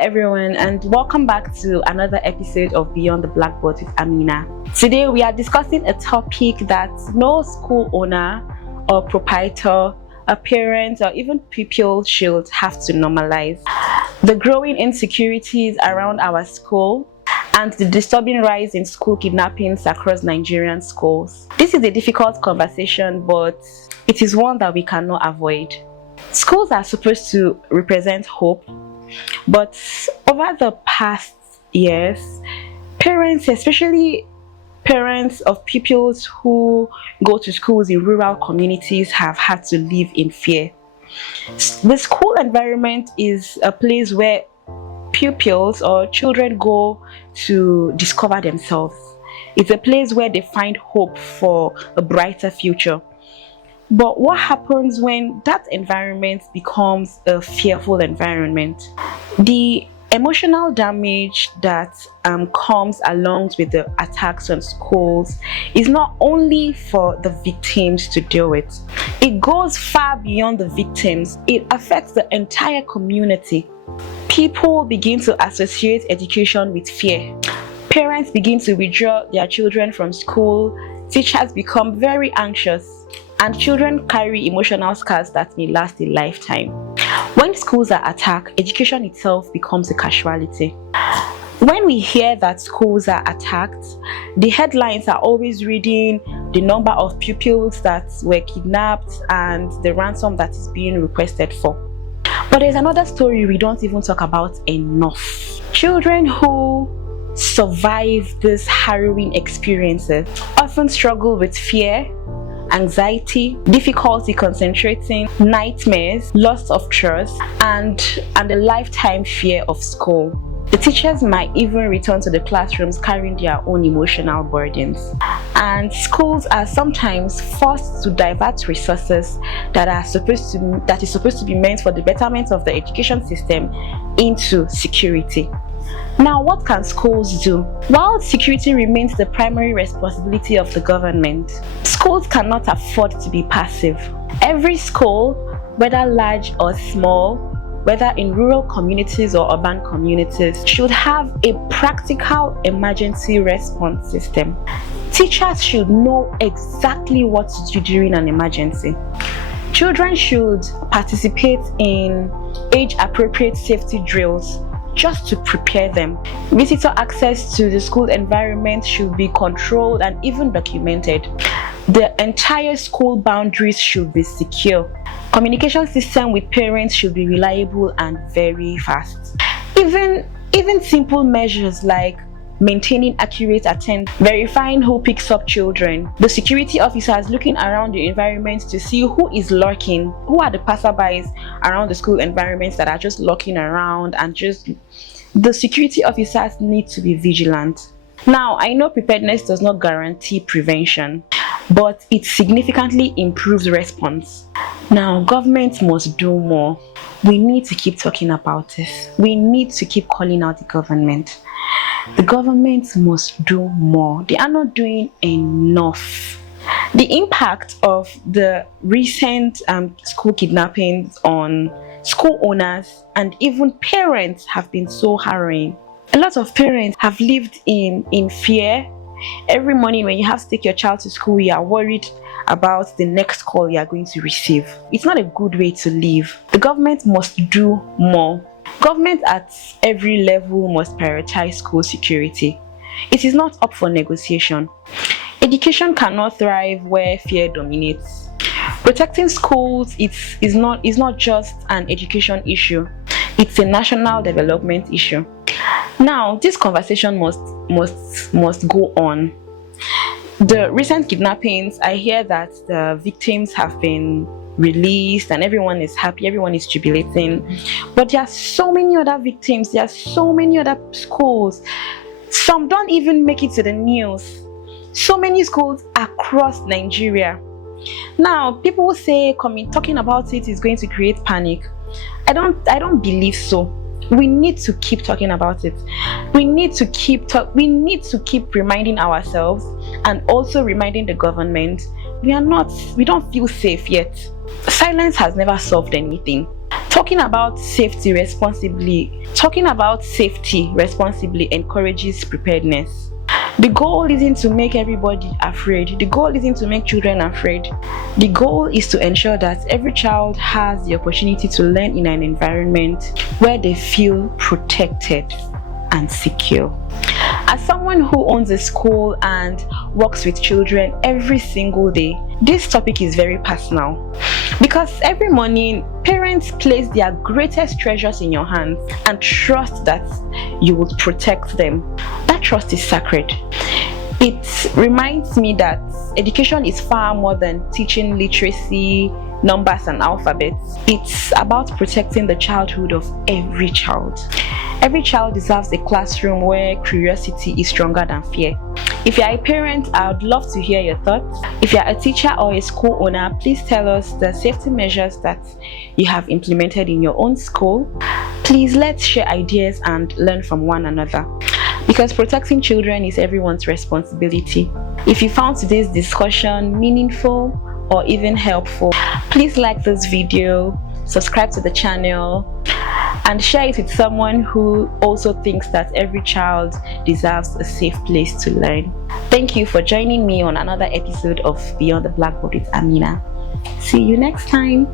everyone, and welcome back to another episode of Beyond the Blackboard with Amina. Today we are discussing a topic that no school owner or proprietor, a parent, or even pupil should have to normalize: the growing insecurities around our school and the disturbing rise in school kidnappings across Nigerian schools. This is a difficult conversation, but it is one that we cannot avoid. Schools are supposed to represent hope, but over the past years, parents, especially parents of pupils who go to schools in rural communities, have had to live in fear. The school environment is a place where pupils or children go to discover themselves. It's a place where they find hope for a brighter future. But what happens when that environment becomes a fearful environment? The emotional damage that comes along with the attacks on schools is not only for the victims to deal with. It goes far beyond the victims. It affects the entire community. People begin to associate education with fear. Parents begin to withdraw their children from school. Teachers become very anxious, and children carry emotional scars that may last a lifetime. When schools are attacked, education itself becomes a casualty. When we hear that schools are attacked, the headlines are always reading the number of pupils that were kidnapped and the ransom that is being requested for. But there's another story we don't even talk about enough. Children who survive these harrowing experiences often struggle with fear, anxiety, difficulty concentrating, nightmares, loss of trust, and a lifetime fear of school. The teachers might even return to the classrooms carrying their own emotional burdens. And schools are sometimes forced to divert resources that is supposed to be meant for the betterment of the education system into security. Now, what can schools do? While security remains the primary responsibility of the government, schools cannot afford to be passive. Every school, whether large or small, whether in rural communities or urban communities, should have a practical emergency response system. Teachers should know exactly what to do during an emergency. Children should participate in age-appropriate safety drills just to prepare them. Visitor access to the school environment should be controlled and even documented. The entire school boundaries should be secure. Communication system with parents should be reliable and very fast. Even simple measures like maintaining accurate attendance, verifying who picks up children, the security officers looking around the environment to see who is lurking, who are the passerbys around the school environments that are just lurking around, and the security officers need to be vigilant. Now, I know preparedness does not guarantee prevention, but it significantly improves response. Now, government must do more. We need to keep talking about this. We need to keep calling out the government. The government must do more. They are not doing enough. The impact of the recent school kidnappings on school owners and even parents have been so harrowing. A lot of parents have lived in fear. Every morning when you have to take your child to school, you are worried about the next call you are going to receive. It's not a good way to live. The government must do more. Government at every level must prioritize school security. It is not up for negotiation. Education cannot thrive where fear dominates. Protecting schools is not just an education issue. It's a national development issue. Now, this conversation must go on. The recent kidnappings, I hear that the victims have been released and everyone is happy, everyone is jubilating. But there are so many other victims, there are so many other schools. Some don't even make it to the news. So many schools across Nigeria. Now, people say talking about it is going to create panic. I don't believe so. We need to keep talking about it. We need to keep reminding ourselves and also reminding the government we don't feel safe yet. Silence has never solved anything. Talking about safety responsibly encourages preparedness. The goal isn't to make everybody afraid. The goal isn't to make children afraid. The goal is to ensure that every child has the opportunity to learn in an environment where they feel protected and secure. As someone who owns a school and works with children every single day, this topic is very personal because every morning parents place their greatest treasures in your hands and trust that you will protect them. That trust is sacred. It reminds me that education is far more than teaching literacy, numbers, and alphabets. It's about protecting the childhood of every child. Every child deserves a classroom where curiosity is stronger than fear. If you are a parent, I would love to hear your thoughts. If you are a teacher or a school owner, please tell us the safety measures that you have implemented in your own school. Please let's share ideas and learn from one another, because protecting children is everyone's responsibility. If you found today's discussion meaningful or even helpful, please like this video, subscribe to the channel, and share it with someone who also thinks that every child deserves a safe place to learn. Thank you for joining me on another episode of Beyond the Blackboard with Amina. See you next time.